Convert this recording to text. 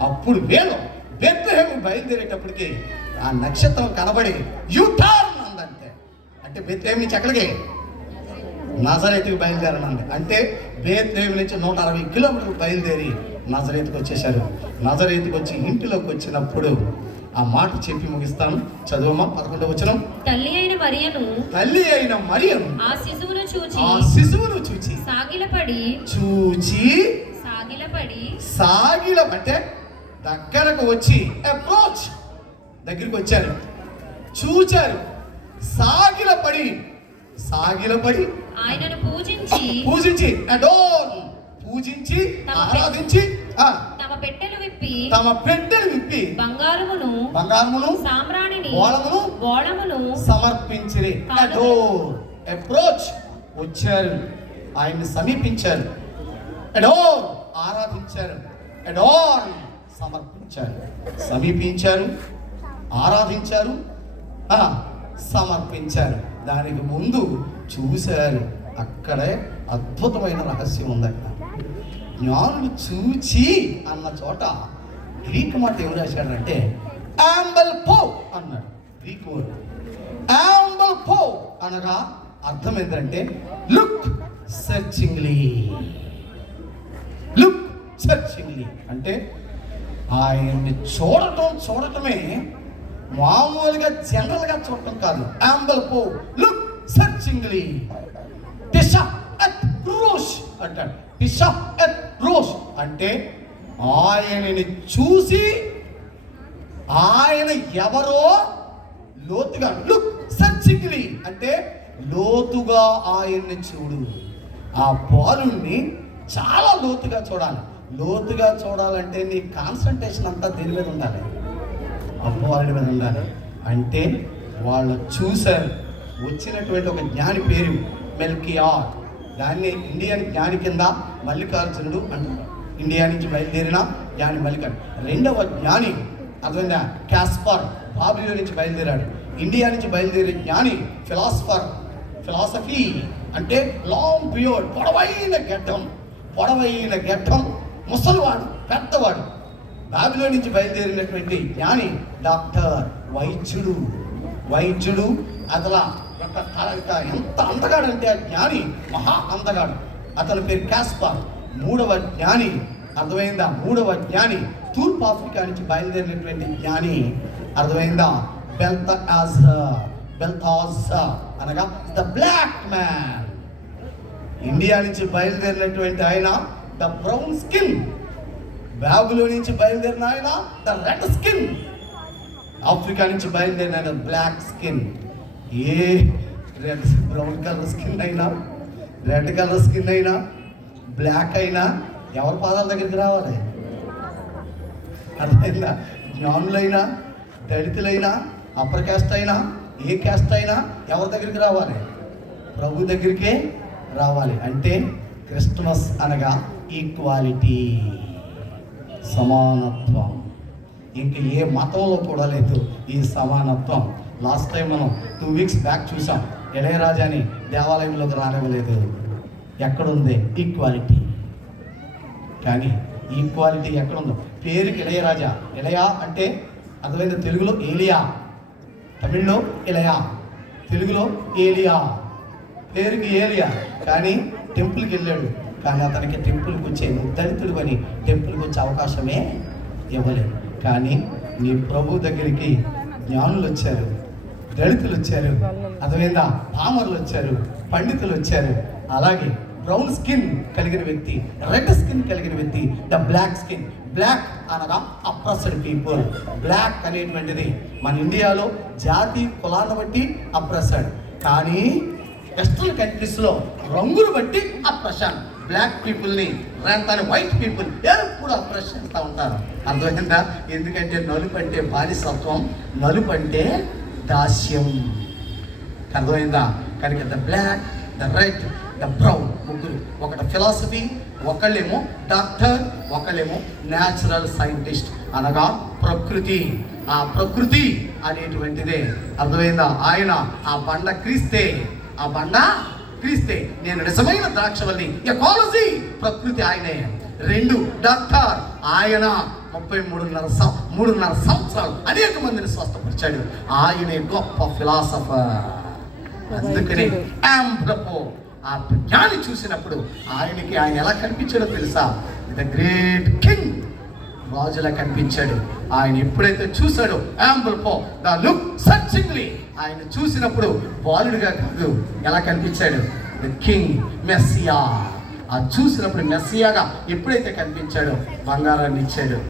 అప్పుడు వేలు బెత్లహేము బయలుదేరేటప్పటికి ఆ నక్షత్రం కనబడి యూటర్న్ అందంటే. అంటే బెత్లహేమి నుంచి ఎక్కడికి? నజరేతుకి బయలుదేరనండి అంటే బేత్లేవి నుంచి నూట అరవై కిలోమీటర్లు బయలుదేరి నజరేతుకు వచ్చేసారు నజరేతుకు వచ్చి ఇంటిలోకి వచ్చినప్పుడు ఆ మాట చెప్పి ముగిస్తాను. చదువమ్మా పదకొండు వచ్చిన తల్లి అయిన మరియను తల్లి అయిన మరియం ఆ శిశువును చూచి ఆ శిశువును చూచి సాగిలపడి చూచి సాగిలపడి సాగిల అంటే దగ్గరకు వచ్చి అప్రోచ్. దగ్గరికి వచ్చారు. చూచారు. సాగిల పడి సాగిల పడి ఆయనను పూజించి పూజించి అడోన్ పూజించి ఆరాధించి తమ పెట్టెలు విప్పి తమ పెట్టెలు విప్పి బంగారమును బంగారమును సామ్రాణిని బోళమును బోళమును సమర్పించిరి. Adore approach. వచ్చారు. ఆయన్ని సమీపించారు. అడోర్ ఆరాధించారు. అడోర్ సమర్పించారు. సమీపించారు. ఆరాధించారు. సమర్పించారు. దానికి ముందు చూశారు. అక్కడే అద్భుతమైన రహస్యం ఉంది అక్కడ జ్ఞానులు చూచి అన్న చోట గ్రీక్ మాట ఏం రాశాడంటే ఆంబల్ పో అన్నాడు. గ్రీక్ వర్డ్ ఆంబల్ పో అనగా అర్థం ఏంటంటే లుక్ సెర్చింగ్లీ. లుక్ సెర్చింగ్లీ. అంటే ఆయన్ని చూడటం చూడటమే మామూలుగా జనరల్గా చూడటం కాదు. ఆంబల్ పో లుక్ సర్చింగ్లీ టిష ఎట్ రోష్ అంటాడు. టిష ఎట్ రోష్ అంటే ఆయనని చూసి ఆయన ఎవరో లోతుగా లుక్ సర్చింగ్లీ అంటే లోతుగా ఆయన్ని చూడు. ఆ బాలుని చాలా లోతుగా చూడాలి. లోతుగా చూడాలంటే నీ కాన్సన్ట్రేషన్ అంతా దేని మీద ఉండాలి? అమ్మవారి మీద ఉండాలి. అంటే వాళ్ళు చూశారు వచ్చినటువంటి ఒక జ్ఞాని పేరు మెల్కియార్. దాన్ని ఇండియన్ జ్ఞాని కింద మల్లికార్జునుడు అంటారు ఇండియా నుంచి బయలుదేరిన జ్ఞాని మల్లికార్ రెండవ జ్ఞాని అర్థమైందా? క్యాస్పర్ బాబిలో నుంచి బయలుదేరాడు. ఇండియా నుంచి బయలుదేరే జ్ఞాని ఫిలాసఫర్ ఫిలాసఫీ. అంటే లాంగ్ పీరియడ్ పొడవైన గడ్డం పొడవైన గడ్డం ముసలివాడు పెద్దవాడు. బాబిలో నుంచి బయలుదేరినటువంటి జ్ఞాని డాక్టర్ వైద్యుడు. వైద్యుడు అతల యొక్క ఎంత అందగాడంటే ఆ జ్ఞాని మహా అందగాడు. అతని పేరు క్యాస్పర్ మూడవ జ్ఞాని అర్థమైందా? మూడవ జ్ఞాని. తూర్పు ఆఫ్రికా నుంచి బయలుదేరినటువంటి జ్ఞాని అర్థమైందా? బెల్త బెల్తాజ్ అనగా ద బ్లాక్ మ్యాన్. ఇండియా నుంచి బయలుదేరినటువంటి ఆయన ద బ్రౌన్ స్కిన్. బ్యాగులో నుంచి బయలుదేరిన ఆయన ద రెడ్ స్కిన్. ఆఫ్రికా నుంచి బయలుదేరిన ఆయన బ్లాక్ స్కిన్. ఏ రెడ్ బ్రౌన్ కలర్ స్కిన్ అయినా రెడ్ కలర్ స్కిన్ అయినా బ్లాక్ అయినా ఎవరి పాదాల దగ్గరికి రావాలి? అర్థమైందా? జ్ఞానులైనా దళితులైనా అప్పర్ క్యాస్ట్ అయినా ఏ క్యాస్ట్ అయినా ఎవరి దగ్గరికి రావాలి? ప్రభు దగ్గరికే రావాలి. అంటే క్రిస్టమస్ అనగా ఈక్వాలిటీ సమానత్వం. ఇంక ఏ మతంలో కూడా లేదు ఈ సమానత్వం. లాస్ట్ టైం మనం టూ వీక్స్ బ్యాక్ చూసాం ఇళయరాజాని దేవాలయంలోకి రానివ్వలేదు. ఎక్కడుంది? ఈక్వాలిటీ కానీ ఈక్వాలిటీ ఎక్కడుందో? పేరుకి ఇళయరాజా. ఇళయా అంటే అర్థమైంది తెలుగులో ఏలియా. తమిళ్ళో ఇళయా. తెలుగులో ఏలియా. పేరుకి ఏలియా. కానీ టెంపుల్కి వెళ్ళాడు. కానీ అతనికి టెంపుల్కి వచ్చే దళితుడు అని టెంపుల్కి వచ్చే అవకాశమే ఇవ్వలేదు. కానీ నీ ప్రభు దగ్గరికి జ్ఞానులు వచ్చారు దళితులు వచ్చారు అర్థమైందా? పామర్లు వచ్చారు పండితులు వచ్చారు. అలాగే బ్రౌన్ స్కిన్ కలిగిన వ్యక్తి రెడ్ స్కిన్ కలిగిన వ్యక్తి ద బ్లాక్ స్కిన్ బ్లాక్ అనగా అప్రస్డ్ పీపుల్ బ్లాక్ అనేటువంటిది మన ఇండియాలో జాతి కులాన్ని బట్టి అప్రస్డ్ కానీ వెస్ట్రన్ కంట్రీస్లో రంగును బట్టి అప్రశాంత్ బ్లాక్ పీపుల్ని తన వైట్ పీపుల్ ఎప్పుడు అప్రషిస్తూ ఉంటారు. అర్థమైందా? ఎందుకంటే నలుపు అంటే బానిసత్వం నలుపు అంటే దాస్యం. అర్థమైందా? కనుక the black the red the brown ముగ్గురు. ఒకటి ఫిలాసఫీ ఒకళ్ళేమో డాక్టర్ ఒకళ్ళేమో న్యాచురల్ సైంటిస్ట్ అనగా ప్రకృతి. ఆ ప్రకృతి అనేటువంటిదే. అర్థమైందా? ఆయన ఆ బండ క్రీస్తే ఆ బండ క్రీస్తే నేను నిజమైన ద్రాక్షవల్లి ఎకాలజీ ప్రకృతి ఆయనే. రెండు డాక్టర్ ఆయన ముప్పై మూడున్నర మూడున్నర సంవత్సరాలు అనేక మందిని స్వస్థపరిచాడు. ఆయనే గొప్ప ఫిలాసఫర్. అందుకని ఆంప్రపో ఆ జ్ఞాని చూసినప్పుడు ఆయనకి ఆయన ఎలా కనిపించాడో తెలుసా? ద గ్రేట్ కింగ్ రాజులా కనిపించాడు. ఆయన ఎప్పుడైతే చూశాడో ఆంబుల్పో ద లుక్ సర్చింగ్లీ. ఆయన చూసినప్పుడు బాలుడిగా కాదు ఎలా కనిపించాడు? The king messiah. ఆ చూసినప్పుడు మెస్సియాగా ఎప్పుడైతే కనిపించాడో బంగారాన్ని ఇచ్చాడు.